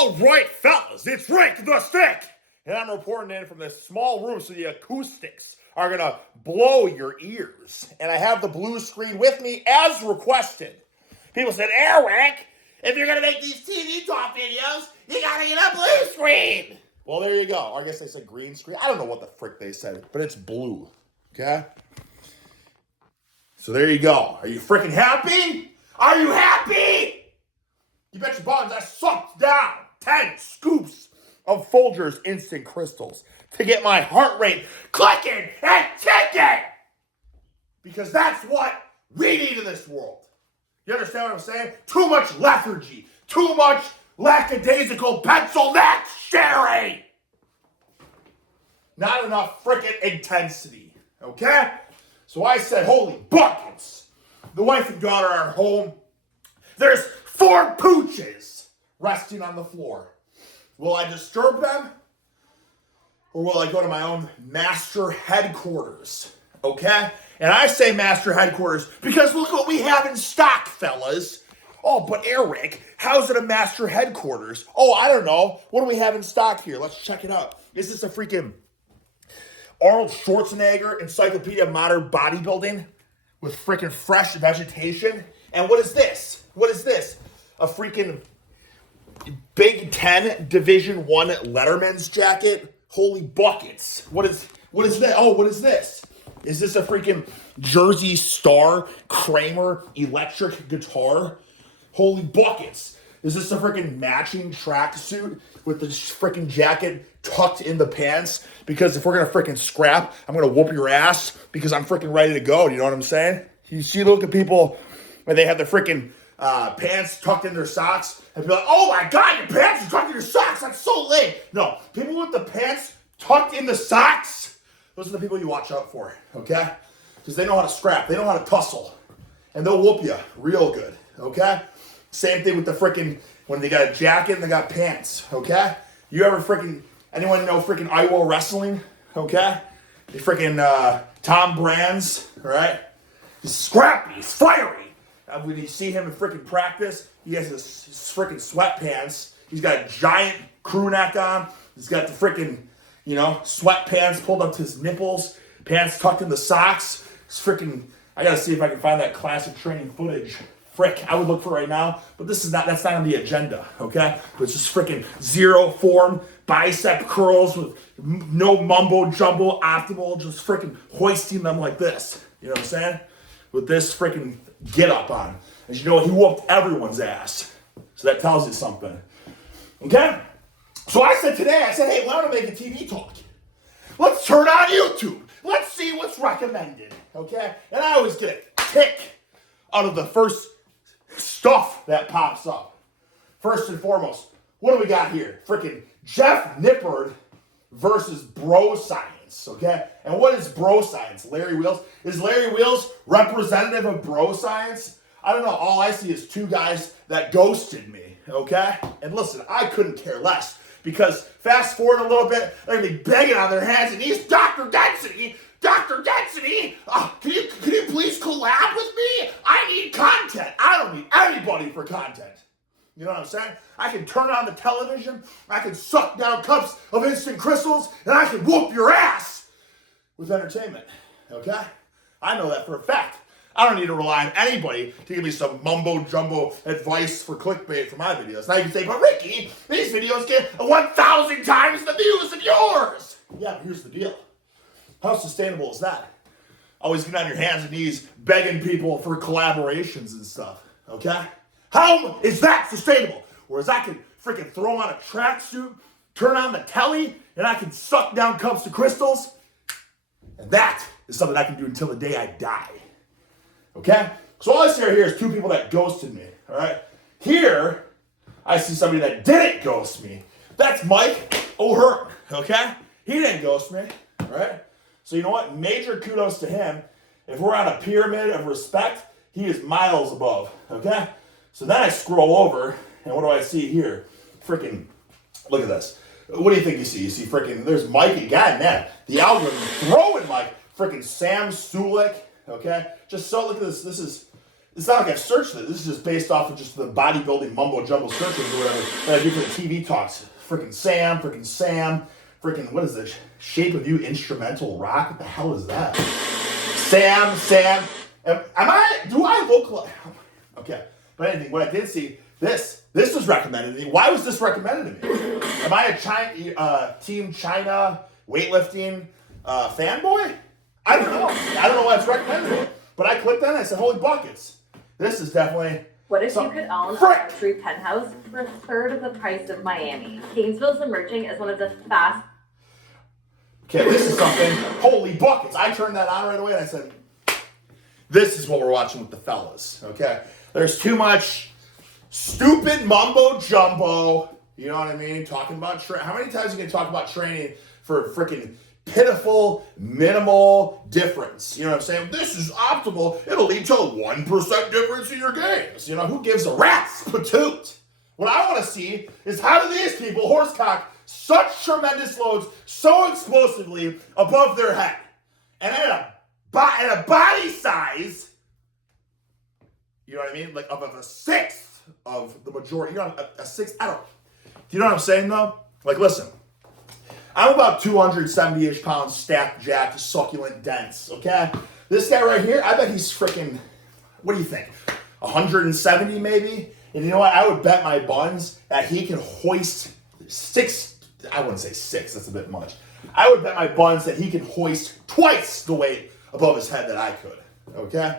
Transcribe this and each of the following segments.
All right, fellas, it's Rick the Stick, and I'm reporting in from this small room so the acoustics are going to blow your ears. And I have the blue screen with me as requested. People said, Eric, if you're going to make these TV talk videos, you got to get a blue screen. Well, there you go. I guess they said green screen. I don't know what the frick they said, but it's blue, okay? So there you go. Are you freaking happy? Are you happy? You bet your buttons I sucked down 10 scoops of Folgers instant crystals to get my heart rate clicking and ticking. Because that's what we need in this world. You understand what I'm saying? Too much lethargy. Too much lackadaisical pencil neck sharing. Not enough freaking intensity. Okay? So I said, holy buckets. The wife and daughter are home. There's 4 pooches resting on the floor. Will I disturb them? Or will I go to my own master headquarters? Okay? And I say master headquarters because look what we have in stock, fellas. Oh, but Eric, how's it a master headquarters? Oh, I don't know. What do we have in stock here? Let's check it out. Is this a freaking Arnold Schwarzenegger Encyclopedia of Modern Bodybuilding with freaking fresh vegetation? And what is this? What is this? A freaking Big Ten Division I Letterman's jacket? Holy buckets. What is that? Oh, what is this? Is this a freaking Jersey Star Kramer electric guitar? Holy buckets. Is this a freaking matching tracksuit with the freaking jacket tucked in the pants? Because if we're going to freaking scrap, I'm going to whoop your ass because I'm freaking ready to go. You know what I'm saying? You see, look at people when they have the freaking pants tucked in their socks and be like, oh my God, your pants are tucked in your socks. That's so lame. No, people with the pants tucked in the socks, those are the people you watch out for, okay? Because they know how to scrap. They know how to tussle. And they'll whoop you real good, okay? Same thing with the freaking, when they got a jacket and they got pants, okay? You ever freaking, anyone know freaking Iowa wrestling, okay? The freaking Tom Brands, all right? He's scrappy, he's fiery. When you see him in freaking practice, he has his freaking sweatpants. He's got a giant crew neck on. He's got the freaking, sweatpants pulled up to his nipples, pants tucked in the socks. It's freaking, I gotta see if I can find that classic training footage. Frick, I would look for right now, but that's not on the agenda, okay? But it's just freaking zero form bicep curls with no mumbo jumbo optimal, just freaking hoisting them like this. You know what I'm saying? With this freaking get up on. As you know, he whooped everyone's ass. So that tells you something. Okay? So I said, hey, why don't I make a TV talk? Let's turn on YouTube. Let's see what's recommended. Okay? And I always get a kick out of the first stuff that pops up. First and foremost, what do we got here? Freaking Jeff Nippard versus Bro Science, okay? And what is Bro Science? Larry Wheels? Is Larry Wheels representative of Bro Science? I don't know. All I see is 2 guys that ghosted me, okay? And listen, I couldn't care less because fast forward a little bit, they're going to be begging on their hands and knees, Dr. Density, can you please collab with me? I need content. I don't need anybody for content. You know what I'm saying? I can turn on the television, I can suck down cups of instant crystals, and I can whoop your ass with entertainment, okay? I know that for a fact. I don't need to rely on anybody to give me some mumbo-jumbo advice for clickbait for my videos. Now you can say, but Ricky, these videos get 1,000 times the views of yours. Yeah, but here's the deal. How sustainable is that? Always get on your hands and knees begging people for collaborations and stuff, okay? How is that sustainable? Whereas I can freaking throw on a tracksuit, turn on the telly, and I can suck down cups of crystals. And that is something I can do until the day I die. Okay? So all I see right here is 2 people that ghosted me. All right? Here, I see somebody that didn't ghost me. That's Mike O'Hearn. Okay? He didn't ghost me. All right? So you know what? Major kudos to him. If we're on a pyramid of respect, he is miles above. Okay? So then I scroll over, and what do I see here? Freaking, look at this. What do you think you see? You see freaking, there's Mike again, man. The algorithm throwing Mike. Freaking Sam Sulik, okay? Just so, look at this. This is it's not like I've searched it. This is just based off of just the bodybuilding mumbo jumbo searching or whatever that I do for the TV talks. Freaking Sam, freaking, what is this? Shape of You instrumental rock? What the hell is that? Sam. Do I look like, okay. But anything, what I did see, this was recommended to me. Why was this recommended to me? Am I a Team China weightlifting fanboy? I don't know. I don't know why it's recommended to me. But I clicked on it and I said, holy buckets. This is definitely... What if you could own a luxury penthouse for a third of the price of Miami? Gainesville's emerging as one of the fast... Okay, this is something... Holy buckets. I turned that on right away and I said, this is what we're watching with the fellas, okay? There's too much stupid mumbo jumbo, you know what I mean? Talking about... How many times are you going to talk about training for freaking... pitiful, minimal difference. You know what I'm saying? This is optimal. It'll lead to a 1% difference in your gains. You know, who gives a rat's patoot? What I want to see is how do these people horsecock such tremendous loads so explosively above their head? And at a body size, you know what I mean? Like of a sixth of the majority. You know, a sixth, I don't. Do you know what I'm saying though? Like, listen. I'm about 270-ish pounds, stacked, jacked, succulent, dense, okay? This guy right here, I bet he's freaking, what do you think, 170 maybe? And you know what? I would bet my buns that he can hoist I wouldn't say six, that's a bit much. I would bet my buns that he can hoist twice the weight above his head that I could, okay?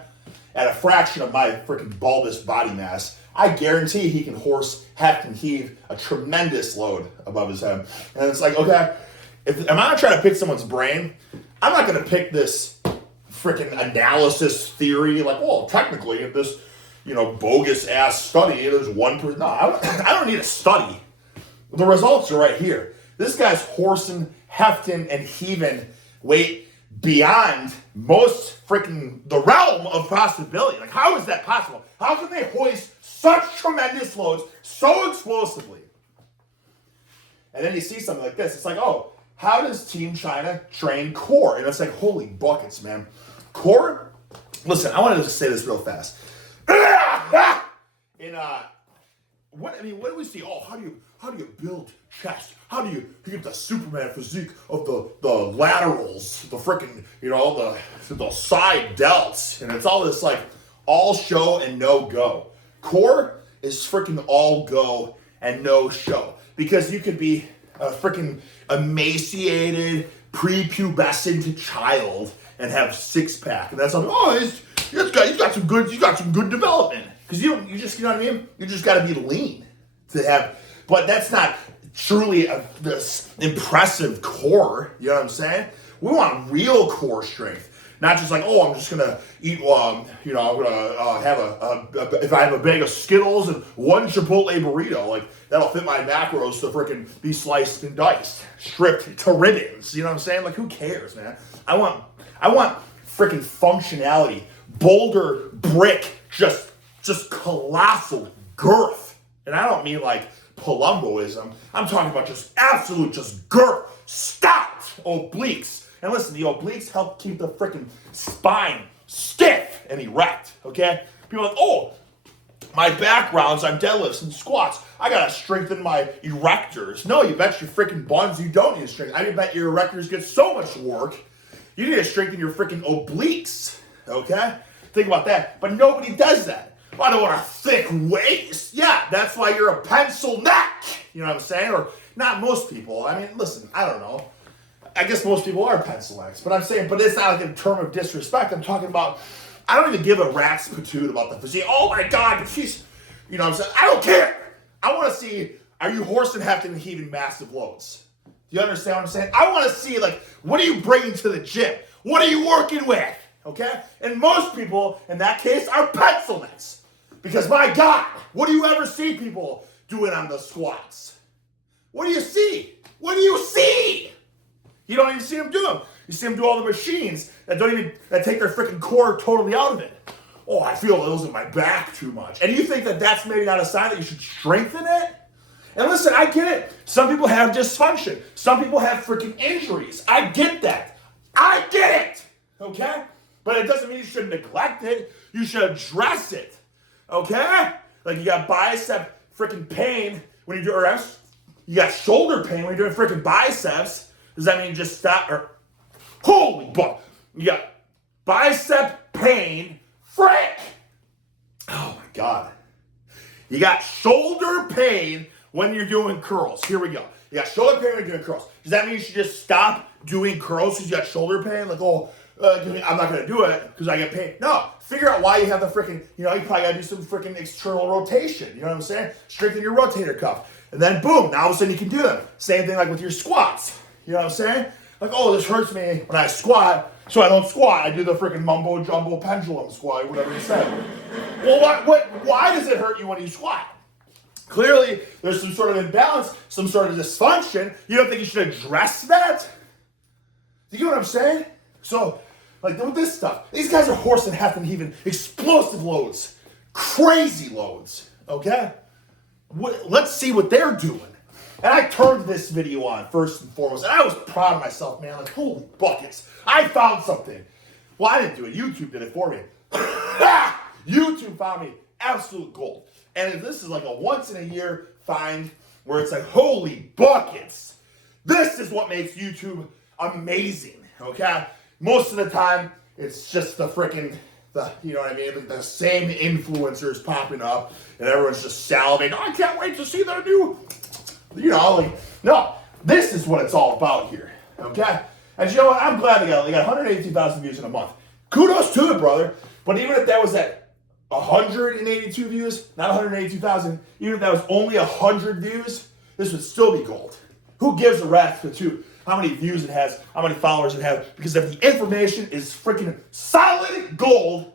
At a fraction of my freaking bulbous body mass, I guarantee he can heave a tremendous load above his head. And it's like, okay, am I not trying to pick someone's brain? I'm not going to pick this freaking analysis theory, like, well, technically in this, bogus ass study, there's 1%. No, I don't need a study. The results are right here. This guy's horsing, hefting, and heaving weight beyond most freaking the realm of possibility. Like, how is that possible? How can they hoist such tremendous loads so explosively? And then you see something like this. It's like, oh, how does Team China train core? And it's like, holy buckets, man. Core? Listen, I wanted to say this real fast. What do we see? Oh, how do you build chest? How do you get the Superman physique of the laterals, the freaking, the side delts, and it's all this like all show and no go. Core is freaking all go and no show because you could be a freaking emaciated, prepubescent child and have six pack, and that's like, oh, he's got some good development because you just you know what I mean. You just got to be lean to have, but that's not truly this impressive core. You know what I'm saying? We want real core strength. Not just like, oh, I'm just gonna eat, I'm gonna have if I have a bag of Skittles and one Chipotle burrito, like that'll fit my macros to freaking be sliced and diced, stripped to ribbons. You know what I'm saying? Like, who cares, man? I want freaking functionality, boulder brick, just colossal girth, and I don't mean like Palumboism. I'm talking about just absolute girth, stout obliques. And listen, the obliques help keep the freaking spine stiff and erect, okay? People are like, oh, my background's on deadlifts and squats. I gotta strengthen my erectors. No, you bet your freaking buns you don't need to strengthen. I bet your erectors get so much work. You need to strengthen your freaking obliques, okay? Think about that. But nobody does that. I don't want a thick waist. Yeah, that's why you're a pencil neck. You know what I'm saying? Or not most people. I mean, listen, I don't know. I guess most people are pencil necks. But I'm saying, but it's not like a term of disrespect. I'm talking about, I don't even give a rat's patoot about the physique. Oh my God, she's, you know what I'm saying? I don't care. I want to see, are you horse and hefting and heaving massive loads? Do you understand what I'm saying? I want to see, like, what are you bringing to the gym? What are you working with? Okay? And most people, in that case, are pencil necks. Because my God, what do you ever see people doing on the squats? What do you see? What do you see? You don't even see them do them. You see them do all the machines that take their freaking core totally out of it. Oh, I feel those in my back too much. And you think that that's maybe not a sign that you should strengthen it? And listen, I get it. Some people have dysfunction. Some people have freaking injuries. I get that. I get it. Okay? But it doesn't mean you should neglect it. You should address it. Okay? Like you got bicep freaking pain when you do, or you got shoulder pain when you're doing freaking biceps. Does that mean you just stop? Or holy buck. You got bicep pain. Frick! Oh my God. You got shoulder pain when you're doing curls. Here we go. You got shoulder pain when you're doing curls. Does that mean you should just stop doing curls because you got shoulder pain? Like, I'm not going to do it because I get pain. No. Figure out why you have the freaking, you probably got to do some freaking external rotation. You know what I'm saying? Strengthen your rotator cuff. And then boom, now all of a sudden you can do them. Same thing like with your squats. You know what I'm saying? Like, this hurts me when I squat, so I don't squat. I do the freaking mumbo jumbo pendulum squat, whatever you said. Well, why does it hurt you when you squat? Clearly, there's some sort of imbalance, some sort of dysfunction. You don't think you should address that? Do you know what I'm saying? So, like with this stuff, these guys are horse and half and heaving explosive loads, crazy loads, okay? Let's see what they're doing. And I turned this video on first and foremost, and I was proud of myself, man. Like, holy buckets, I found something. Well, I didn't do it. YouTube did it for me. YouTube found me absolute gold. And if this is like a once-in-a-year find where it's like, holy buckets, this is what makes YouTube amazing, okay? Most of the time, it's just the freaking, you know what I mean? The same influencers popping up, and everyone's just salivating. I can't wait to see their new, no. This is what it's all about here, okay? And you know what? I'm glad they got 182,000 views in a month. Kudos to it, brother. But even if that was at 182 views, not 182,000, even if that was only 100 views, this would still be gold. Who gives a rat's to how many views it has, how many followers it has? Because if the information is freaking solid gold,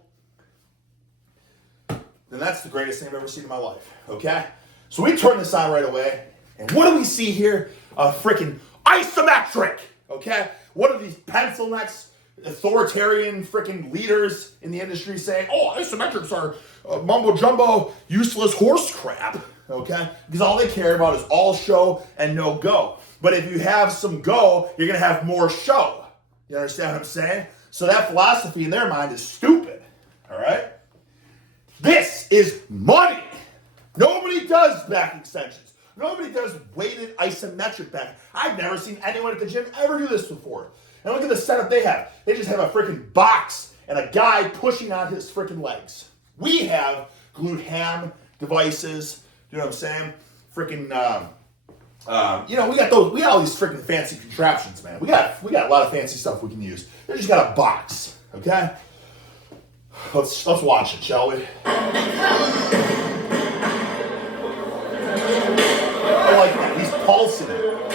then that's the greatest thing I've ever seen in my life, okay? So we turn this on right away, and what do we see here? A freaking isometric, okay? What are these pencil necks, authoritarian freaking leaders in the industry saying, isometrics are mumbo jumbo, useless horse crap, okay? Because all they care about is all show and no go. But if you have some go, you're going to have more show. You understand what I'm saying? So that philosophy in their mind is stupid, all right? This is money. Nobody does back extensions. Nobody does weighted isometric back. I've never seen anyone at the gym ever do this before. And look at the setup they have. They just have a freaking box and a guy pushing on his freaking legs. We have glute ham devices. You know what I'm saying? Freaking, we got all these freaking fancy contraptions, man. We got a lot of fancy stuff we can use. They just got a box, okay? Let's watch it, shall we? I like that. He's pulsing it.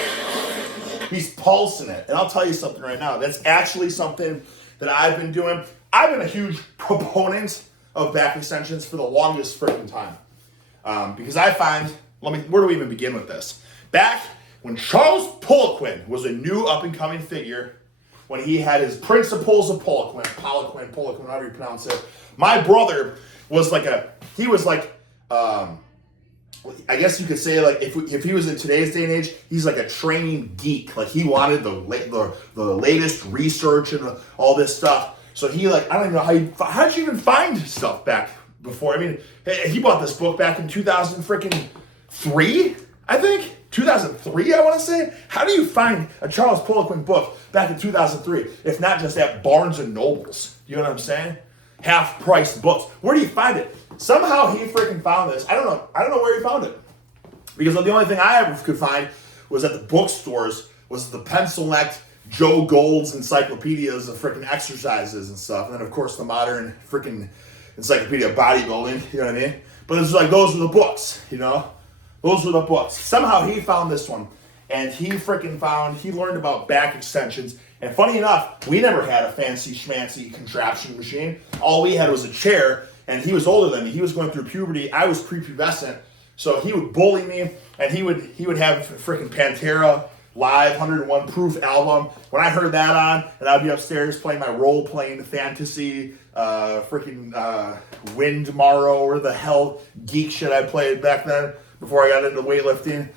He's pulsing it. And I'll tell you something right now. That's actually something that I've been doing. I've been a huge proponent of back extensions for the longest freaking time. Because I find, where do we even begin with this? Back when Charles Poliquin was a new up-and-coming figure, when he had his Principles of Poliquin, however you pronounce it, my brother was I guess you could say, like, if he was in today's day and age, he's like a training geek. Like, he wanted the latest research and all this stuff. So he, I don't even know how did you even find stuff back before? I mean, he bought this book back in 2003, I think. 2003, I want to say. How do you find a Charles Poliquin book back in 2003, if not just at Barnes and Nobles? You know what I'm saying? Half-priced books. Where do you find it? Somehow he freaking found this. I don't know where he found it. Because the only thing I ever could find was at the bookstores was the pencil-necked Joe Gold's encyclopedias of freaking exercises and stuff. And then, of course, the modern freaking encyclopedia of bodybuilding. You know what I mean? But it's like, those were the books, you know? Those were the books. Somehow he found this one. And he learned about back extensions. And funny enough, we never had a fancy schmancy contraption machine. All we had was a chair. And he was older than me. He was going through puberty. I was prepubescent. So he would bully me, and he would have freaking Pantera Live 101 Proof album. When I heard that on, and I'd be upstairs playing my role-playing fantasy, Wind Morrow, or the hell geek shit I played back then before I got into weightlifting.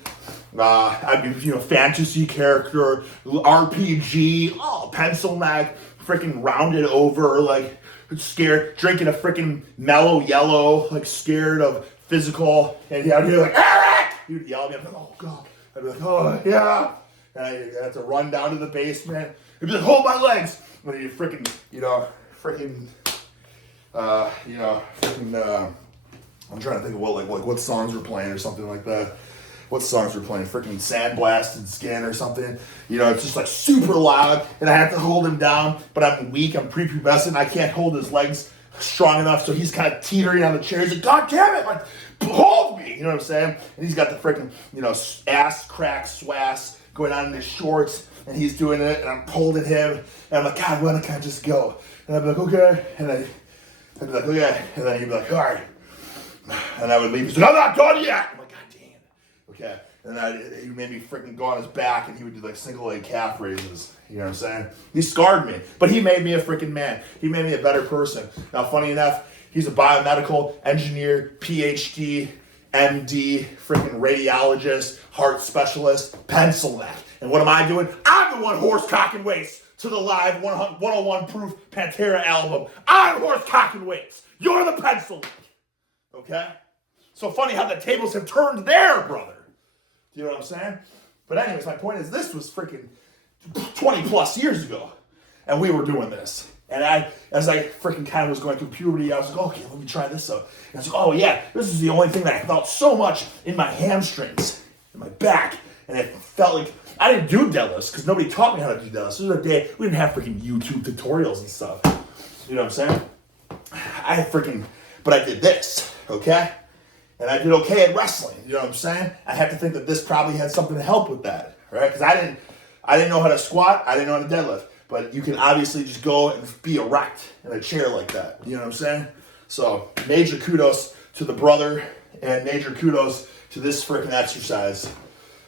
I'd be, fantasy character, RPG, pencil neck, freaking rounded over, like scared, drinking a freaking mellow yellow, like scared of physical. And I'd hear like, Eric! He would yell at me. I'd be like, oh God. I'd be like, oh yeah. And I'd have to run down to the basement. He'd be like, hold my legs. And he'd freaking, I'm trying to think of what songs were playing or something like that. What songs were playing? Freaking Sandblasted Skin or something. It's just like super loud, and I have to hold him down, but I'm weak. I'm prepubescent. I can't hold his legs strong enough, so he's kind of teetering on the chair. He's like, God damn it, like, hold me. You know what I'm saying? And he's got the freaking, ass crack swass going on in his shorts, and he's doing it, and I'm holding him, and I'm like, God, when can I just go? And I'd be like, okay. And I'd be like, okay. And then he'd be like, all right. And I would leave. He's like, I'm not done yet. I'm like, God damn. Okay. And then he made me freaking go on his back, and he would do like single leg calf raises. You know what I'm saying? He scarred me, but he made me a freaking man. He made me a better person. Now, funny enough, he's a biomedical engineer, PhD, MD, freaking radiologist, heart specialist, pencil neck. And what am I doing? I'm the one horse cocking weights to the live 101 proof Pantera album. I'm horse cocking weights. You're the pencil neck. Okay? So funny how the tables have turned there, brother. Do you know what I'm saying? But anyways, my point is this was freaking 20 plus years ago. And we were doing this. And as I freaking kind of was going through puberty, I was like, okay, let me try this out. And I was like, oh yeah, this is the only thing that I felt so much in my hamstrings, in my back. And it felt like, I didn't do deadlifts because nobody taught me how to do deadlifts. This was a day, we didn't have freaking YouTube tutorials and stuff. You know what I'm saying? But I did this, okay? And I did okay at wrestling, you know what I'm saying? I have to think that this probably had something to help with that, right? Because I didn't know how to squat, I didn't know how to deadlift. But you can obviously just go and be erect in a chair like that, you know what I'm saying? So, major kudos to the brother, and major kudos to this freaking exercise.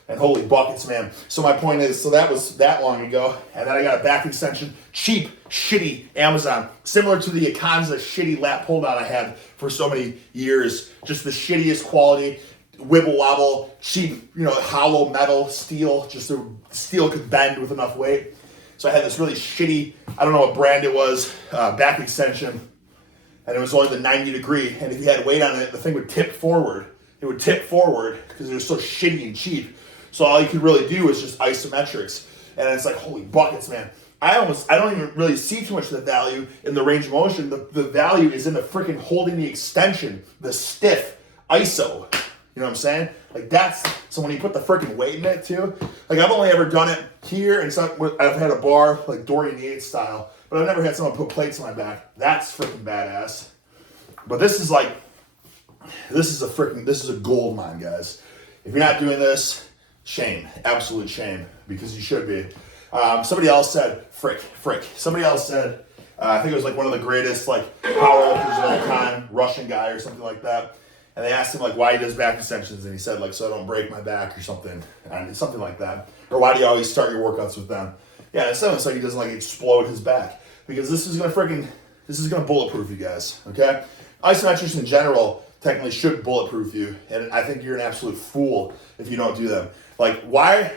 And holy buckets, man. So my point is, so that was that long ago, and then I got a back extension, cheap, shitty Amazon, similar to the Akanza shitty lat pull down I had for so many years. Just the shittiest quality, wibble wobble, cheap, hollow metal steel, just the steel could bend with enough weight. So I had this really shitty, I don't know what brand it was, back extension, and it was only the 90 degree, and if you had weight on it, the thing would tip forward. It would tip forward because it was so shitty and cheap. So all you could really do is just isometrics. And it's like, holy buckets, man. I don't even really see too much of the value in the range of motion. The value is in the freaking holding the extension, the stiff iso. You know what I'm saying? Like so when you put the freaking weight in it too, like I've only ever done it here, and I've had a bar like Dorian Yates style, but I've never had someone put plates on my back. That's freaking badass. But this is a gold mine, guys. If you're not doing this, shame, absolute shame, because you should be. Somebody else said, Somebody else said, I think it was like one of the greatest like powerlifters of all time, Russian guy or something like that. And they asked him like why he does back extensions, and he said like so I don't break my back or something, and something like that. Or why do you always start your workouts with them? Yeah, it sounds like he doesn't like explode his back, because this is gonna bulletproof you guys. Okay, isometrics in general technically should bulletproof you, and I think you're an absolute fool if you don't do them. Like why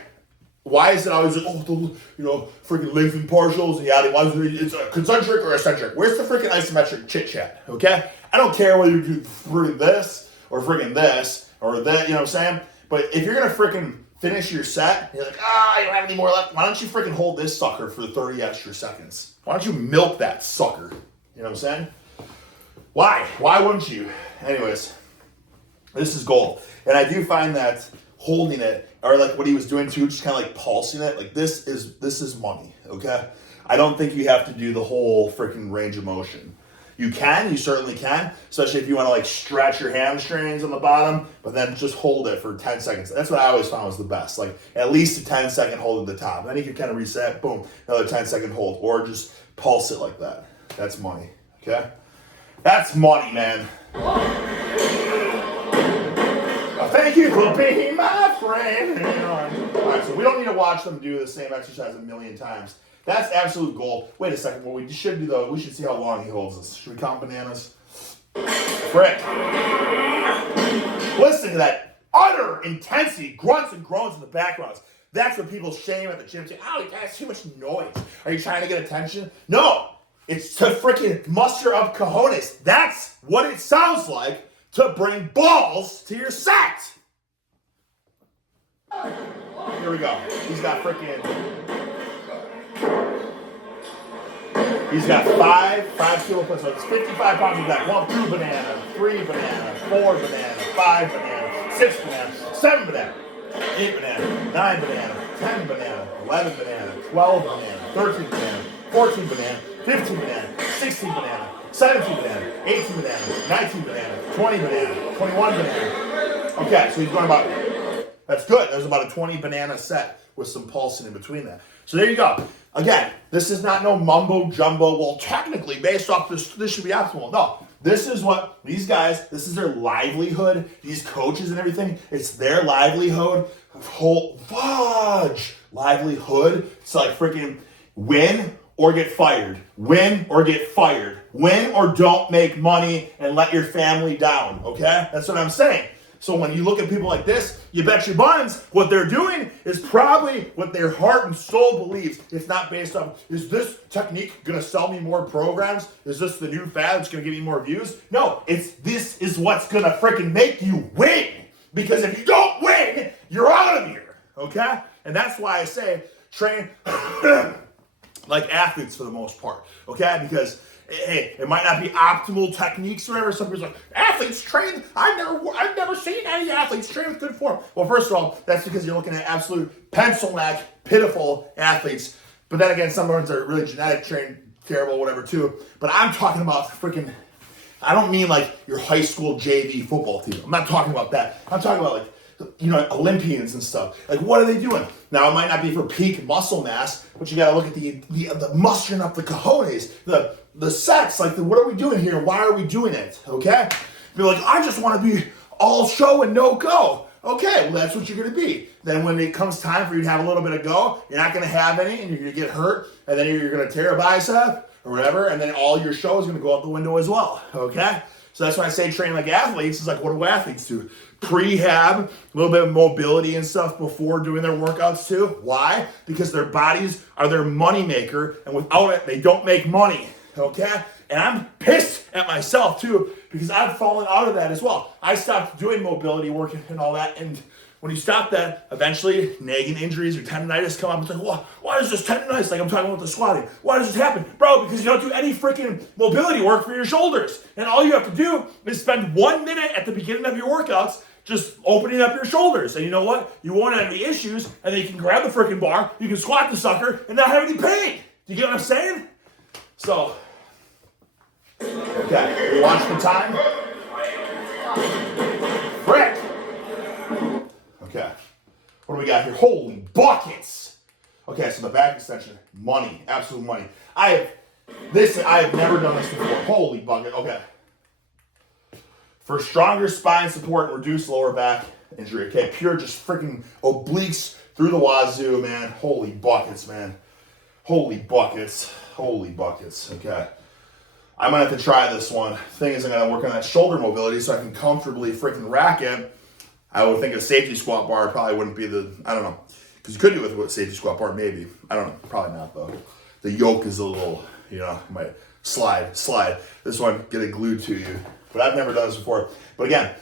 is it always like, freaking lengthen partials and yada? Why is it's a concentric or eccentric? Where's the freaking isometric chit chat? Okay, I don't care whether you do freaking this or freaking this or that. You know what I'm saying? But if you're gonna freaking finish your set, you're like, I don't have any more left. Why don't you freaking hold this sucker for 30 extra seconds? Why don't you milk that sucker? You know what I'm saying? Why? Why wouldn't you? Anyways, this is gold, and I do find that holding it, or like what he was doing too, just kind of like pulsing it, like this is money, okay? I don't think you have to do the whole freaking range of motion. You certainly can, especially if you want to like stretch your hamstrings on the bottom, but then just hold it for 10 seconds. That's what I always found was the best, like at least a 10-second hold at the top. Then you can kind of reset, boom, another 10-second hold, or just pulse it like that. That's money, okay? That's money, man. Thank you for being my friend. All right, so we don't need to watch them do the same exercise a million times. That's absolute gold. Wait a second. What we should do though, we should see how long he holds this. Should we count bananas? Frick. Listen to that utter intensity, grunts and groans in the background. That's what people shame at the gym. Say, oh, that's too much noise. Are you trying to get attention? No, it's to freaking muster up cojones. That's what it sounds like to bring balls to your set. Here we go. He's got five kilo plus. So it's 55 pounds of that. 1, 2 banana, 3 banana, 4 banana, 5 banana, 6 banana, 7 banana, 8 banana, 9 banana, 10 banana, 11 banana, 12 banana, 13 banana, 14 banana, 15 banana, 16 banana, 17 banana, 18 banana, 19 banana, 20 banana, 21 banana. Okay, so he's going about, that's good. There's about a 20 banana set with some pulsing in between that. So there you go. Again, this is not no mumbo jumbo. Well, technically, based off this should be optimal. No, this is what these guys, this is their livelihood. These coaches and everything, it's their livelihood. Whole fudge livelihood. It's like freaking win or get fired. Win or get fired. Win or don't make money and let your family down. Okay? That's what I'm saying. So when you look at people like this, you bet your buns, what they're doing is probably what their heart and soul believes. It's not based on, is this technique going to sell me more programs? Is this the new fad that's going to give me more views? No, this is what's going to freaking make you win. Because if you don't win, you're out of here, okay? And that's why I say train like athletes for the most part, okay? Because hey, it might not be optimal techniques or whatever. Some people's like, athletes train. I've never seen any athletes train with good form. Well, first of all, that's because you're looking at absolute pencil neck, pitiful athletes. But then again, some ones are really genetic trained, terrible, whatever too. But I'm talking about freaking, I don't mean like your high school JV football team. I'm not talking about that. I'm talking about like, Olympians and stuff. Like, what are they doing? Now, it might not be for peak muscle mass, but you got to look at the mustering up the cojones, the sets. Like, what are we doing here? Why are we doing it? Okay? You're like, I just want to be all show and no go. Okay, well, that's what you're going to be. Then when it comes time for you to have a little bit of go, you're not going to have any, and you're going to get hurt, and then you're going to tear a bicep or whatever, and then all your show is going to go out the window as well. Okay? So that's when I say train like athletes. It's like, what do athletes do? Prehab, a little bit of mobility and stuff before doing their workouts too. Why? Because their bodies are their money maker, and without it, they don't make money. Okay? And I'm pissed at myself too, because I've fallen out of that as well. I stopped doing mobility work and all that, and when you stop that, eventually nagging injuries or tendonitis come up. It's like, why is this tendonitis? Like I'm talking about the squatting. Why does this happen? Bro, because you don't do any freaking mobility work for your shoulders. And all you have to do is spend 1 minute at the beginning of your workouts just opening up your shoulders. And you know what? You won't have any issues, and then you can grab the freaking bar, you can squat the sucker, and not have any pain. Do you get what I'm saying? So, okay, we watch the time. Frick! Okay, what do we got here? Holy buckets! Okay, so the back extension, money, absolute money. I have never done this before. Holy bucket, okay. For stronger spine support and reduced lower back injury. Okay, pure just freaking obliques through the wazoo, man. Holy buckets, man. Holy buckets. Holy buckets, okay. I might have to try this one. Thing is, I gotta work on that shoulder mobility so I can comfortably freaking rack it. I would think a safety squat bar probably wouldn't be I don't know. Because you could do it with a safety squat bar, maybe. I don't know, probably not though. The yoke is a little, might slide. This one, get it glued to you. But I've never done this before. But again,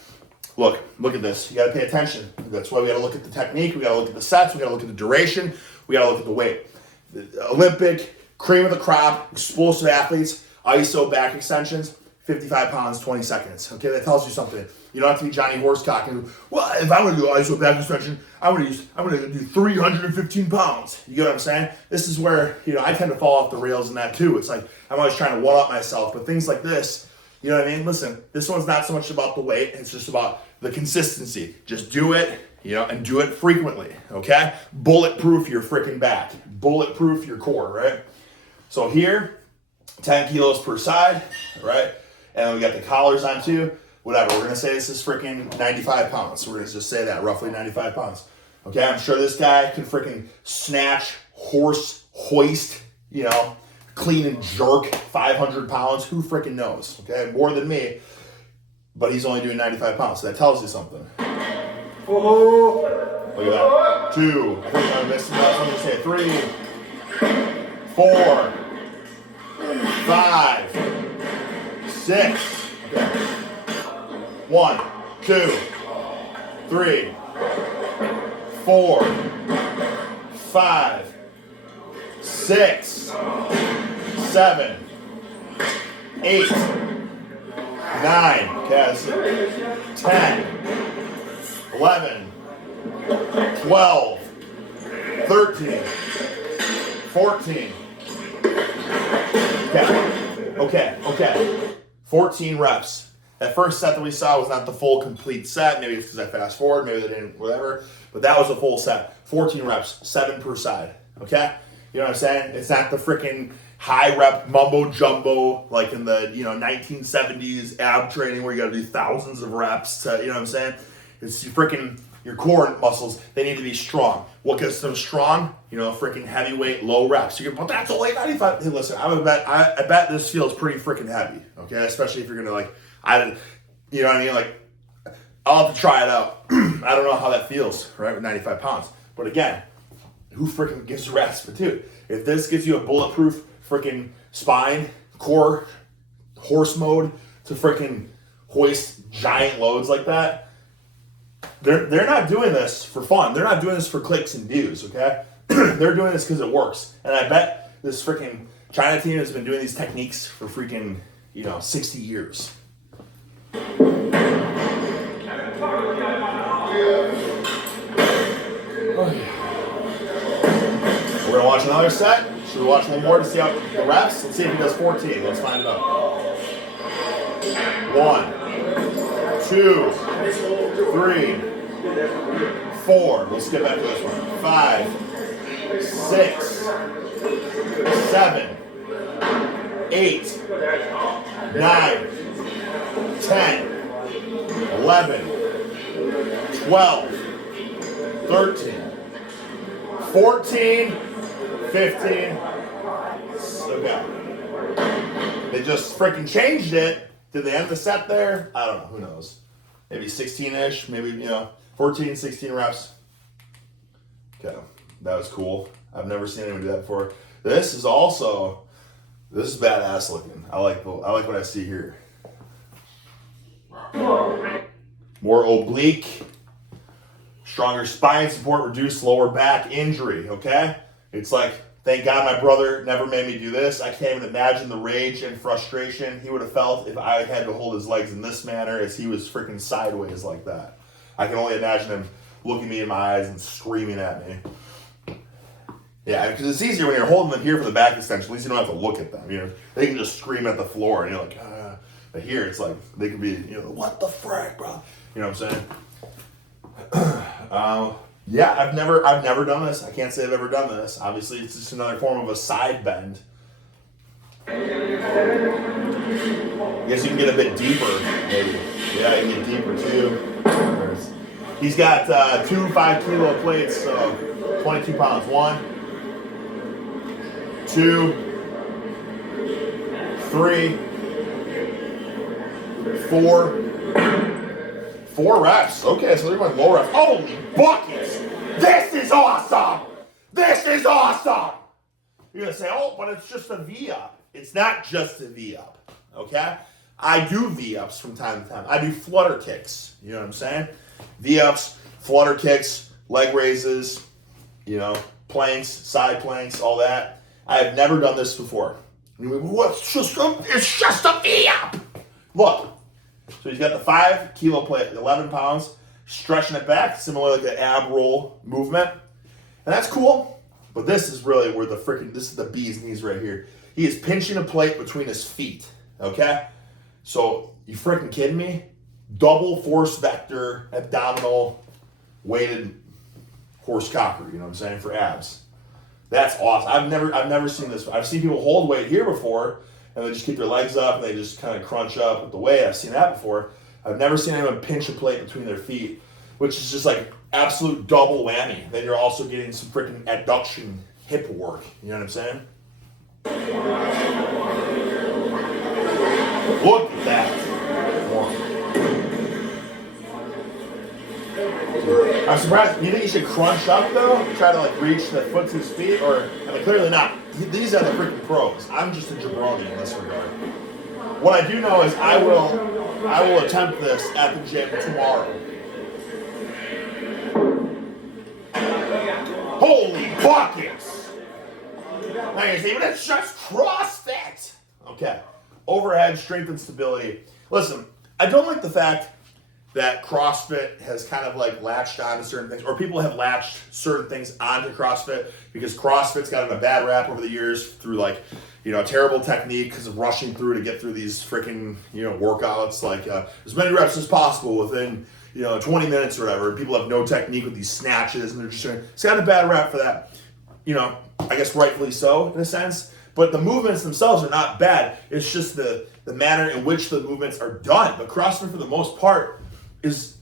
look at this. You gotta pay attention. That's why we gotta look at the technique, we gotta look at the sets, we gotta look at the duration, we gotta look at the weight. The Olympic, cream of the crop, explosive athletes, ISO back extensions, 55 pounds, 20 seconds. Okay, that tells you something. You don't have to be Johnny Horsecock and well, if I'm gonna do ISO back extension, I'm gonna do 315 pounds. You get what I'm saying? This is where, I tend to fall off the rails in that too. It's like I'm always trying to one-up myself, but things like this, you know what I mean? Listen, this one's not so much about the weight, it's just about the consistency. Just do it, and do it frequently, okay? Bulletproof your freaking back. Bulletproof your core, right? So here, 10 kilos per side, right? And we got the collars on too. Whatever, we're gonna say this is freaking 95 pounds. So we're gonna just say that, roughly 95 pounds. Okay, I'm sure this guy can freaking snatch, horse, hoist, clean and jerk 500 pounds. Who freaking knows? Okay, more than me, but he's only doing 95 pounds. So that tells you something. Oh. Look at that. 2. I think I'm missing that. Let me say 3, 4, 5, 6. Okay. 1, 2, 3, 4, 5, 6, 7, 8, 9. Okay, 10, 11, 12, 13, 14. Okay. 14 reps. That first set that we saw was not the full complete set. Maybe it's because I fast forward, maybe they didn't, whatever. But that was a full set. 14 reps, 7 per side. Okay? You know what I'm saying? It's not the freaking high rep mumbo jumbo like in the 1970s ab training where you got to do thousands of reps. You know what I'm saying? It's your core muscles. They need to be strong. What gets them strong? Freaking heavyweight low reps. But that's only 95. Hey, listen, I bet this feels pretty freaking heavy. Okay, especially if you're gonna you know what I mean? Like, I'll have to try it out. I don't know how that feels, right, with 95 pounds. But again, who freaking gives a rat's? But dude, if this gives you a bulletproof freaking spine, core, horse mode to freaking hoist giant loads like that, they're not doing this for fun. They're not doing this for clicks and views, okay? They're doing this because it works. And I bet this freaking China team has been doing these techniques for freaking, 60 years. We're going to watch another set. Should we watch one more to see how the reps? Let's see if he does 14. Let's find out. 1, 2, 3, 4. We'll skip back to this one. 5, 6, 7, 8, 9, 10, 11, 12, 13, 14, 15. Okay. They just freaking changed it. Did they end the set there? I don't know. Who knows? Maybe 16-ish. Maybe, 14, 16 reps. Okay. That was cool. I've never seen anyone do that before. This is badass looking. I like what I see here. More oblique, stronger spine support, reduced lower back injury, okay? It's like, thank God my brother never made me do this. I can't even imagine the rage and frustration he would have felt if I had to hold his legs in this manner as he was freaking sideways like that. I can only imagine him looking me in my eyes and screaming at me. Yeah, because it's easier when you're holding them here for the back extension. At least you don't have to look at them. They can just scream at the floor, and you're like, ah. But here, it's like they can be, what the frick, bro? You know what I'm saying? Yeah, I've never done this. I can't say I've ever done this. Obviously, it's just another form of a side bend. I guess you can get a bit deeper, maybe. Yeah, you can get deeper too. He's got 2 5-kilo plates, so 22 pounds. 1, 2, 3, 4. 4 reps. Okay, so they're going low reps. Holy buckets! This is awesome! This is awesome! You're going to say, oh, but it's just a V-up. It's not just a V-up, okay? I do V-ups from time to time. I do flutter kicks. You know what I'm saying? V-ups, flutter kicks, leg raises, planks, side planks, all that. I have never done this before. It's just a V-up! Look. So he's got the 5-kilo plate, 11 pounds, stretching it back, similar like the ab roll movement. And that's cool. But this is really where this is the bee's knees right here. He is pinching a plate between his feet, okay? So, you freaking kidding me? Double force vector, abdominal, weighted horse cocker, you know what I'm saying, for abs. That's awesome. I've never seen this. I've seen people hold weight here before, and they just keep their legs up, and they just kind of crunch up with the weight. I've seen that before. I've never seen anyone pinch a plate between their feet, which is just like absolute double whammy. Then you're also getting some freaking adduction hip work. You know what I'm saying? Look at that. I'm surprised. You think you should crunch up though? Try to like reach the foot to his feet, or I mean, clearly not. These are the freaking pros. I'm just a jabroni in this regard. What I do know is I will attempt this at the gym tomorrow. Holy buckets! Now you say, but it's just CrossFit. Okay. Overhead strength and stability. Listen, I don't like the fact that CrossFit has kind of like latched onto certain things, or people have latched certain things onto CrossFit because CrossFit's gotten a bad rap over the years through like, terrible technique because of rushing through to get through these freaking, workouts, like as many reps as possible within, 20 minutes or whatever. And people have no technique with these snatches and they're just it's got a bad rap for that. I guess rightfully so in a sense. But the movements themselves are not bad. It's just the manner in which the movements are done. But CrossFit, for the most part, is,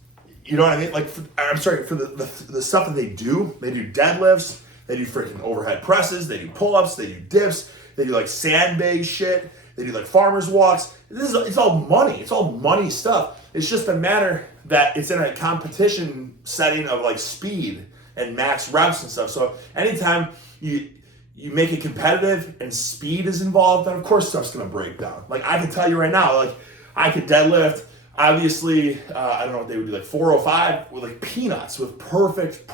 you know what I mean? Like, for the stuff that they do deadlifts, they do freaking overhead presses, they do pull-ups, they do dips, they do like sandbag shit, they do like farmer's walks. It's all money. It's all money stuff. It's just the manner that it's in a competition setting of like speed and max reps and stuff. So anytime you make it competitive and speed is involved, then of course stuff's gonna break down. Like I can tell you right now, like I could deadlift, obviously, I don't know what they would do, like 405 with like peanuts, with perfect,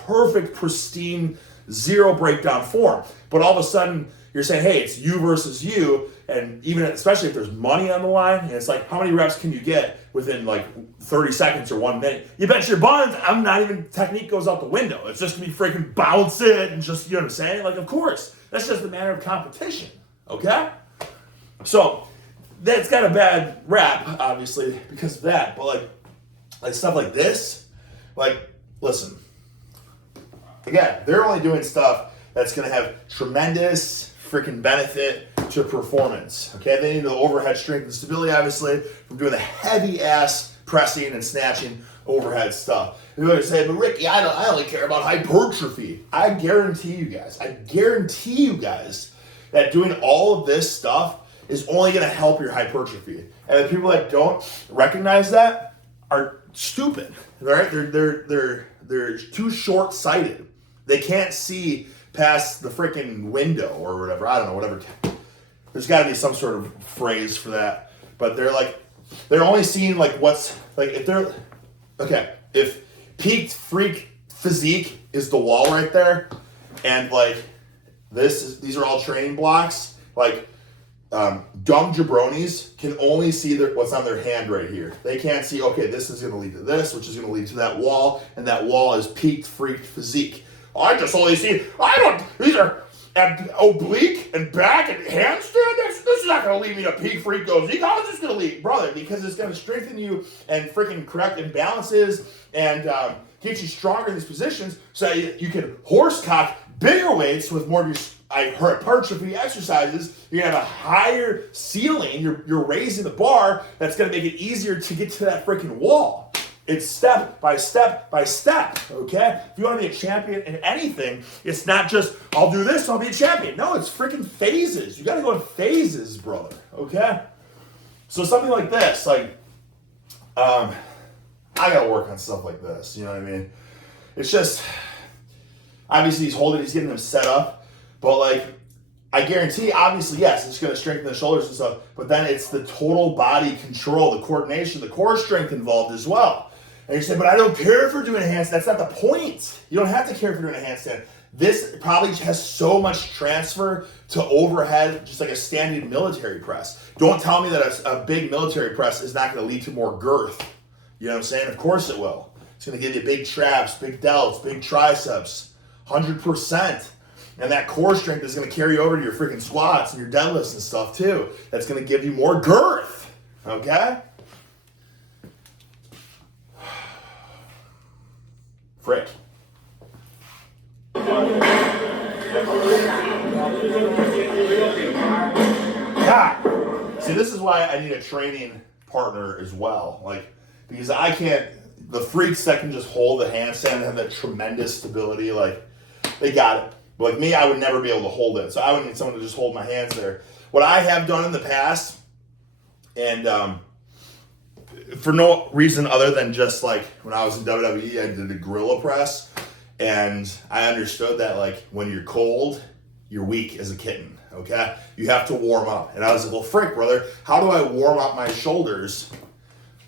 pristine, zero breakdown form. But all of a sudden, you're saying, hey, it's you versus you, and even especially if there's money on the line, and it's like, how many reps can you get within like 30 seconds or 1 minute? You bet your buns, I'm not even, technique goes out the window. It's just gonna be freaking bounce it and just, you know what I'm saying? Like, of course, that's just the manner of competition, okay? So, that's got a bad rap, obviously, because of that, but like stuff like this, like, listen, again, they're only doing stuff that's gonna have tremendous freaking benefit to performance. Okay, they need the overhead strength and stability, obviously, from doing the heavy ass pressing and snatching overhead stuff. You're going to say, but Ricky, I only care about hypertrophy. I guarantee you guys that doing all of this stuff is only going to help your hypertrophy. And the people that don't recognize that are stupid. Right? They're too short-sighted. They can't see past the freaking window or whatever. I don't know, whatever. There's got to be some sort of phrase for that. But they're only seeing like what's like if peaked freak physique is the wall right there, and like these are all training blocks. Like dumb jabronis can only see what's on their hand right here. They can't see, okay, this is going to lead to this, which is going to lead to that wall, and that wall is peaked freak physique. I just only see, these are oblique and back and handstand. This is not going to lead me to peak freak physique. How is this going to lead, brother? Because it's going to strengthen you and freaking correct imbalances and get you stronger in these positions so that you can horsecock bigger weights with more of your hypertrophy exercises. You're going to have a higher ceiling. You're raising the bar. That's going to make it easier to get to that freaking wall. It's step by step by step, okay? If you want to be a champion in anything, it's not just, I'll do this, I'll be a champion. No, it's freaking phases. You got to go in phases, brother, okay? So something like this, like, I got to work on stuff like this, you know what I mean? It's just, obviously he's getting them set up, but like, I guarantee, obviously, yes, it's going to strengthen the shoulders and stuff, but then it's the total body control, the coordination, the core strength involved as well. And you say, but I don't care for doing a handstand. That's not the point. You don't have to care for doing a handstand. This probably has so much transfer to overhead, just like a standing military press. Don't tell me that a big military press is not going to lead to more girth. You know what I'm saying? Of course it will. It's going to give you big traps, big delts, big triceps, 100%. And that core strength is going to carry over to your freaking squats and your deadlifts and stuff too. That's going to give you more girth. Okay? Frick. God. See, this is why I need a training partner as well. Like, because I can't, the freaks that can just hold the handstand and have that tremendous stability, like, they got it. But like me, I would never be able to hold it. So I would need someone to just hold my hands there. What I have done in the past, and for no reason other than just like when I was in WWE, I did a gorilla press, and I understood that like when you're cold, you're weak as a kitten. Okay, you have to warm up, and I was like, well, frick, brother, how do I warm up my shoulders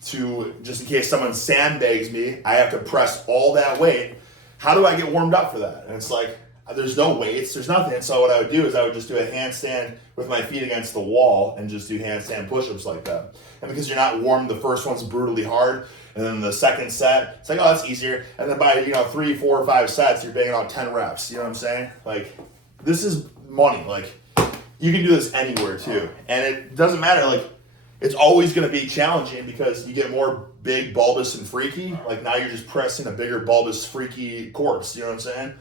to just in case someone sandbags me? I have to press all that weight. How do I get warmed up for that? And it's like, there's no weights, there's nothing. So what I would do is I would just do a handstand with my feet against the wall and just do handstand push-ups like that. And because you're not warm, the first one's brutally hard, and then the second set, it's like, oh, that's easier. And then by 3, 4, or 5 sets, you're banging out 10 reps. You know what I'm saying? Like, this is money. Like, you can do this anywhere too, and it doesn't matter. Like, it's always going to be challenging because you get more big, bulbous, and freaky. Like now you're just pressing a bigger, bulbous, freaky corpse. You know what I'm saying?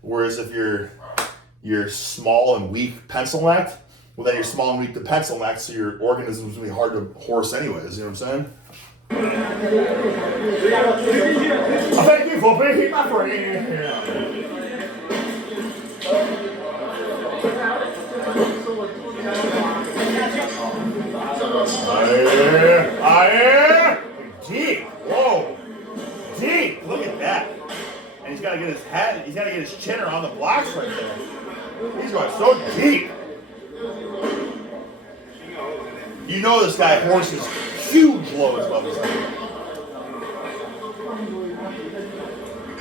Whereas if you're small and weak pencil necked, well then you're small and weak to pencil necked, so your organism's gonna be hard to horse anyways. You know what I'm saying? Thank you for being my friend. Deep. Whoa. Deep. Look at that. And he's got to get his head, he's got to get his chin around the blocks right there. He's going so deep. You know this guy horses huge loads above his head.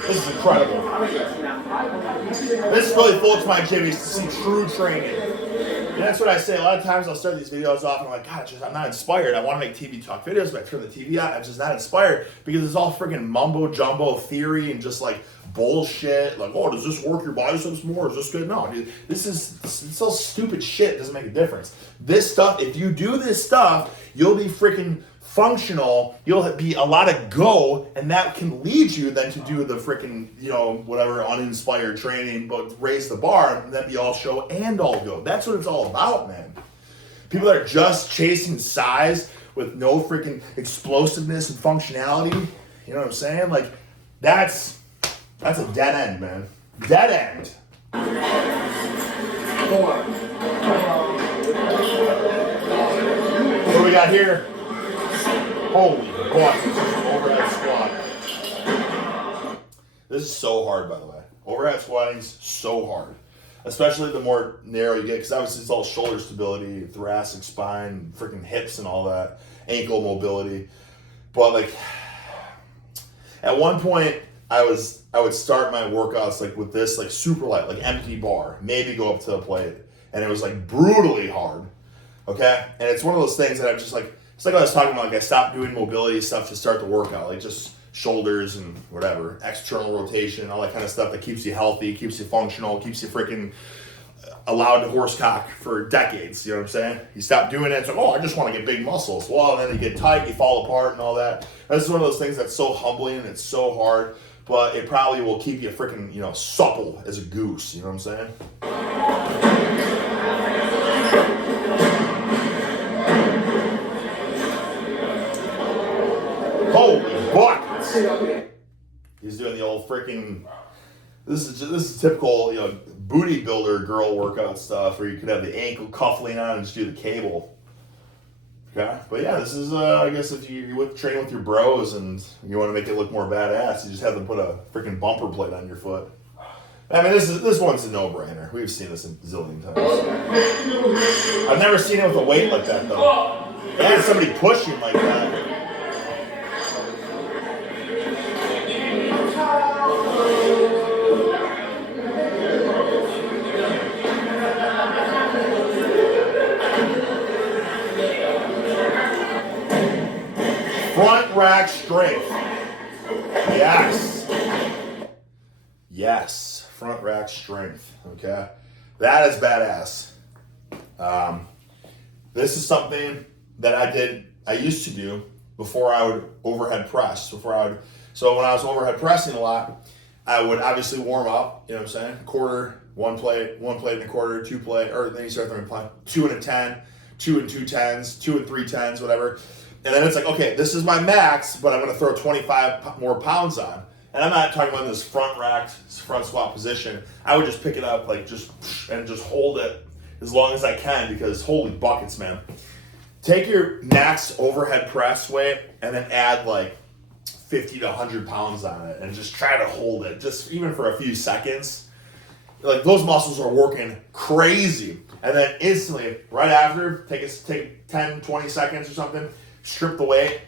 This is incredible. This really floats my jimmies to see true training. And that's what I say. A lot of times I'll start these videos off and I'm like, God, I'm not inspired. I want to make TV talk videos, but I turn the TV on. I'm just not inspired because it's all freaking mumbo jumbo theory and just like bullshit. Like, oh, does this work your biceps more? Is this good? No, dude. It's all stupid shit. It doesn't make a difference. This stuff, if you do this stuff, you'll be freaking functional. You'll be a lot of go, and that can lead you then to do the freaking, whatever uninspired training, but raise the bar, and then be all show and all go. That's what it's all about, man. People that are just chasing size with no freaking explosiveness and functionality, you know what I'm saying? Like, that's a dead end, man. Dead end. 4. What do we got here? Holy fuck, this is an overhead squat. This is so hard, by the way. Overhead squatting's so hard. Especially the more narrow you get, because obviously it's all shoulder stability, thoracic spine, freaking hips and all that, ankle mobility. But like, at one point, I would start my workouts like with this like super light, like empty bar, maybe go up to the plate. And it was like brutally hard, okay? And it's one of those things that I'm just like, it's like I was talking about, like I stopped doing mobility stuff to start the workout, like just shoulders and whatever, external rotation, all that kind of stuff that keeps you healthy, keeps you functional, keeps you freaking allowed to horse cock for decades, you know what I'm saying? You stop doing it, it's like, oh, I just want to get big muscles. Well, then you get tight, you fall apart and all that. This is one of those things that's so humbling and it's so hard, but it probably will keep you freaking, supple as a goose, you know what I'm saying? Holy buckets! He's doing the old freaking. This is typical, booty builder girl workout stuff where you could have the ankle cuffling on and just do the cable. Okay, but yeah, this is I guess if you're training with your bros and you want to make it look more badass, you just have them put a freaking bumper plate on your foot. I mean, this one's a no-brainer. We've seen this a zillion times. I've never seen it with a weight like that though. And somebody pushing like that. Front rack strength. Yes. Front rack strength. Okay. That is badass. This is something that I used to do before I would overhead press. So when I was overhead pressing a lot, I would obviously warm up, you know what I'm saying? Quarter, one plate and a quarter, 2 plate, or then you start throwing 2 and a 10, 2 and 2 10s, 2 and 3 10s, whatever. And then it's like, okay, this is my max, but I'm going to throw 25 more pounds on. And I'm not talking about this front squat position. I would just pick it up, like just hold it as long as I can, because holy buckets, man. take your max overhead press weight and then add like 50 to 100 pounds on it and just try to hold it, just even for a few seconds. Like those muscles are working crazy. And then instantly, right after, take 10, 20 seconds or something, strip the weight,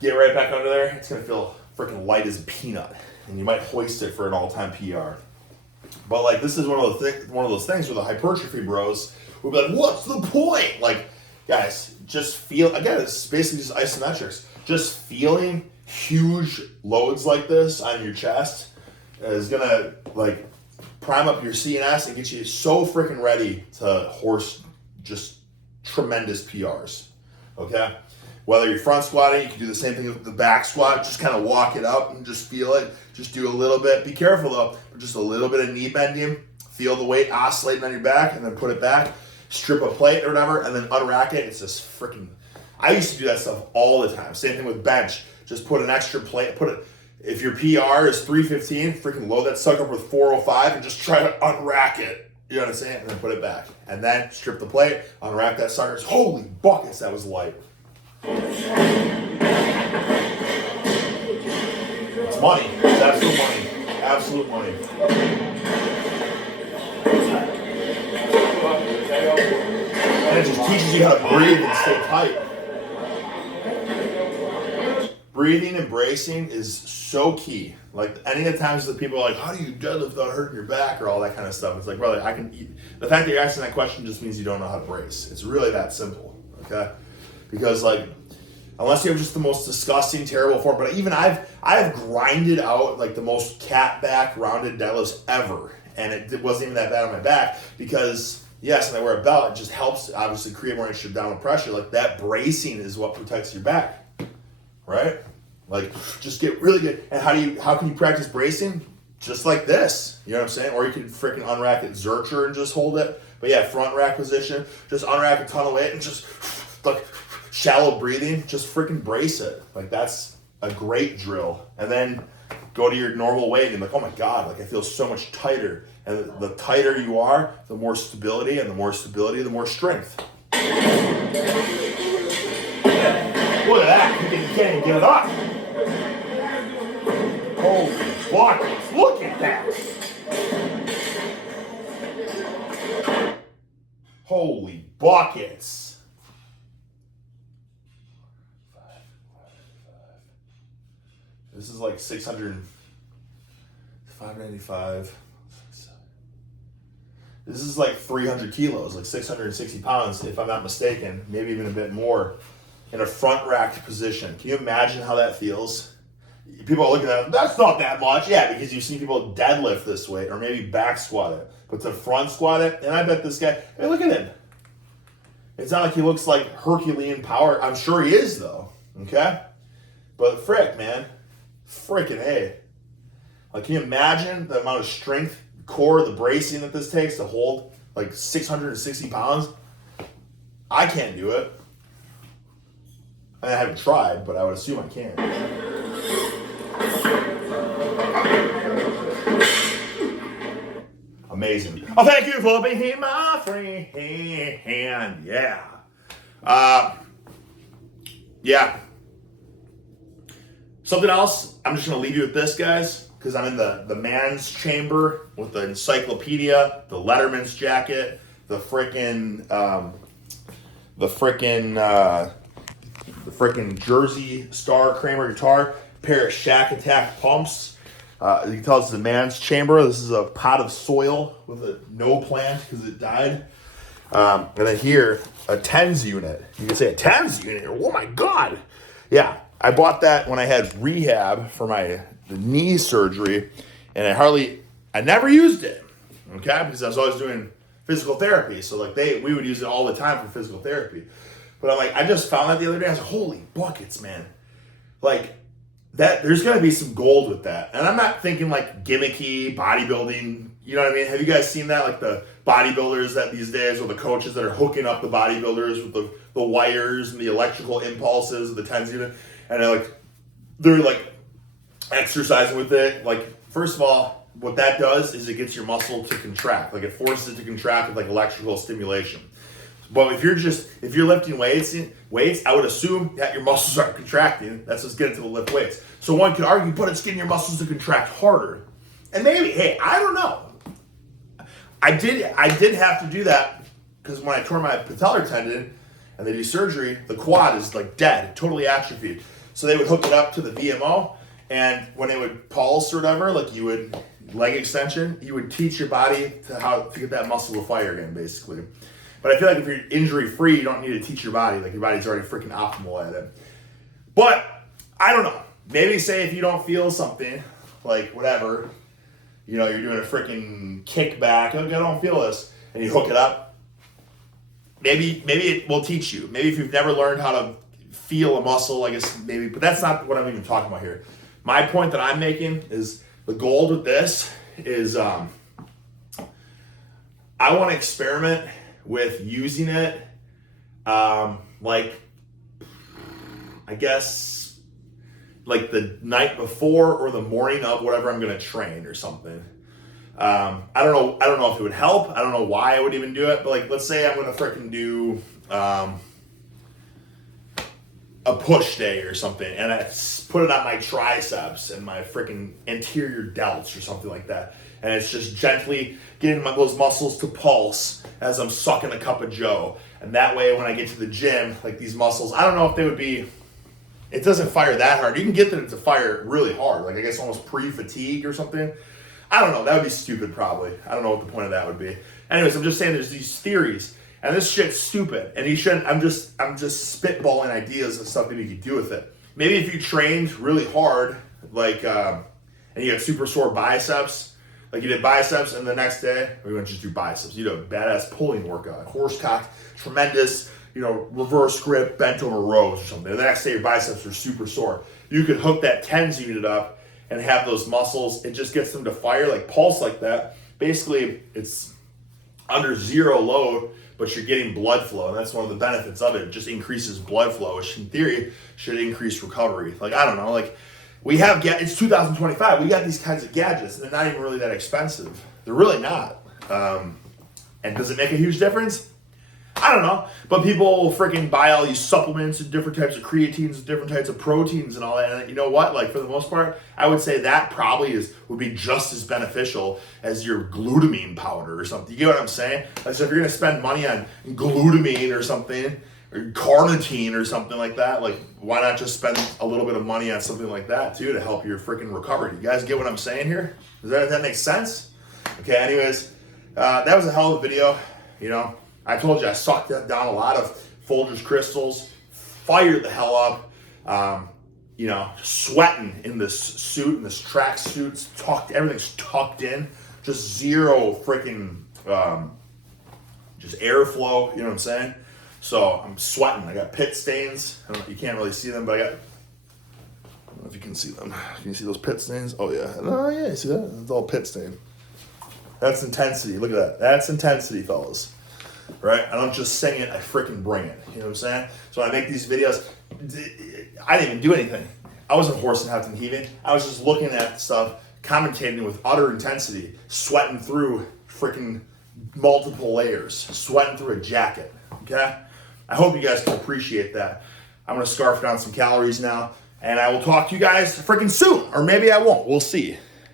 get right back under there. It's gonna feel freaking light as a peanut. And you might hoist it for an all-time PR. But like this is one of those things where the hypertrophy bros will be like, what's the point? Like, guys, just feel, again, it's basically just isometrics. Just feeling huge loads like this on your chest is gonna like prime up your CNS and get you so freaking ready to horse just tremendous PRs. Okay? Whether you're front squatting, you can do the same thing with the back squat. Just kind of walk it up and just feel it. Just do a little bit. Be careful though, just a little bit of knee bending. Feel the weight oscillating on your back and then put it back. Strip a plate or whatever and then unrack it. It's just freaking, I used to do that stuff all the time. Same thing with bench. Just put an extra plate, if your PR is 315, freaking load that sucker up with 405 and just try to unrack it. You know what I'm saying? And then put it back. And then strip the plate, unrack that sucker. Holy buckets, that was light. It's money. It's absolute money. Absolute money. And it just teaches you how to breathe and stay tight. Breathing and bracing is so key. Like any of the times that people are like, how do you deadlift without hurting your back or all that kind of stuff? It's like, brother, I can eat. The fact that you're asking that question just means you don't know how to brace. It's really that simple, okay? Because like, unless you have just the most disgusting, terrible form, but even I have grinded out like the most cat back rounded deadlifts ever. And it wasn't even that bad on my back because yes, and I wear a belt, it just helps obviously create more extra downward pressure. Like that bracing is what protects your back. Right? Like just get really good. And how can you practice bracing? Just like this. You know what I'm saying? Or you can freaking unrack it Zercher and just hold it. But yeah, front rack position, just unrack a ton of weight and just like shallow breathing, just freaking brace it. Like that's a great drill. And then go to your normal weight and be like, oh my God, like I feel so much tighter. And the tighter you are, the more stability, and the more stability, the more strength. Look at that, you can't even get it up. Holy buckets, look at that. Holy buckets. This is like 595. This is like 300 kilos, like 660 pounds, if I'm not mistaken, maybe even a bit more. In a front racked position. Can you imagine how that feels? People are looking at it, that's not that much. Yeah, because you've seen people deadlift this weight or maybe back squat it. But to front squat it, and I bet this guy, hey, look at him. It's not like he looks like Herculean power. I'm sure he is though, okay? But frick, man, freaking A. Like, can you imagine the amount of strength, core, the bracing that this takes to hold like 660 pounds? I can't do it. I haven't tried, but I would assume I can. Amazing. Oh, thank you for being my friend. Yeah. Yeah. Something else, I'm just going to leave you with this, guys, because I'm in the man's chamber with the encyclopedia, the Letterman's jacket, the frickin' Jersey Star Kramer guitar, pair of Shack Attack pumps. You can tell this is a man's chamber. This is a pot of soil with a no plant because it died. And then here, a TENS unit. You can say a TENS unit. Oh my God. Yeah, I bought that when I had rehab for the knee surgery, and I never used it, okay? Because I was always doing physical therapy. So like we would use it all the time for physical therapy. But I'm like, I just found that the other day. I was like, holy buckets, man. Like, that, there's going to be some gold with that. And I'm not thinking like gimmicky bodybuilding. You know what I mean? Have you guys seen that? Like the bodybuilders that these days, or the coaches that are hooking up the bodybuilders with the wires and the electrical impulses of the TENS unit. And they're exercising with it. Like, first of all, what that does is it gets your muscle to contract. Like, it forces it to contract with like electrical stimulation. But if you're lifting weights, I would assume that your muscles aren't contracting. That's just getting to the lift weights. So one could argue, but it's getting your muscles to contract harder. And maybe, hey, I don't know. I did have to do that because when I tore my patellar tendon and they do surgery, the quad is like dead, totally atrophied. So they would hook it up to the VMO, and when they would pulse or whatever, like you would leg extension, you would teach your body how to get that muscle to fire again, basically. But I feel like if you're injury free, you don't need to teach your body. Like your body's already freaking optimal at it. But I don't know. Maybe say if you don't feel something, like whatever, you know, you're doing a freaking kickback, okay, I don't feel this, and you hook it up. Maybe it will teach you. Maybe if you've never learned how to feel a muscle, I guess maybe, but that's not what I'm even talking about here. My point that I'm making is the goal with this is I want to experiment with using it like, I guess, like the night before or the morning of whatever I'm going to train or something. I don't know if it would help. I don't know why I would even do it, but like, let's say I'm going to freaking do a push day or something, and I put it on my triceps and my freaking anterior delts or something like that, and it's just gently getting those muscles to pulse as I'm sucking a cup of joe, and that way when I get to the gym, like these muscles, I don't know if they would be, it doesn't fire that hard. You can get them to fire really hard, like I guess almost pre-fatigue or something. I don't know, that would be stupid probably. I don't know what the point of that would be. Anyways, I'm just saying there's these theories, and this shit's stupid, and you shouldn't, I'm just spitballing ideas of stuff that you could do with it. Maybe if you trained really hard, like, and you had super sore biceps, like you did biceps, and the next day, or you wouldn't just do biceps, you do a badass pulling workout, horsecock, tremendous, you know, reverse grip, bent over rows or something. And the next day your biceps are super sore. You could hook that TENS unit up and have those muscles, it just gets them to fire, like pulse like that. Basically, it's under zero load, but you're getting blood flow, and that's one of the benefits of it. It just increases blood flow, which in theory should increase recovery. Like, I don't know, like we have, it's 2025, we got these kinds of gadgets, and they're not even really that expensive. They're really not. And does it make a huge difference? I don't know, but people freaking buy all these supplements and different types of creatines and different types of proteins and all that. And you know what? Like for the most part, I would say that probably would be just as beneficial as your glutamine powder or something. You get what I'm saying? Like, so if you're gonna spend money on glutamine or something, or carnitine or something like that, like why not just spend a little bit of money on something like that too to help your freaking recovery? You guys get what I'm saying here? Does that make sense? Okay. Anyways, that was a hell of a video. You know. I told you I sucked down a lot of Folgers crystals, fired the hell up, you know, sweating in this suit, in this track suit, everything's tucked in, just zero freaking, just airflow, you know what I'm saying? So I'm sweating, I got pit stains, I don't know, you can't really see them, but I don't know if you can see them. Can you see those pit stains? Oh yeah, you see that? It's all pit stain. That's intensity, look at that. That's intensity, fellas. Right? I don't just sing it, I freaking bring it. You know what I'm saying? So when I make these videos, I didn't even do anything. I wasn't horsing, hefting, heaving. I was just looking at stuff, commentating with utter intensity, sweating through freaking multiple layers, sweating through a jacket. Okay? I hope you guys can appreciate that. I'm going to scarf down some calories now, and I will talk to you guys freaking soon. Or maybe I won't. We'll see.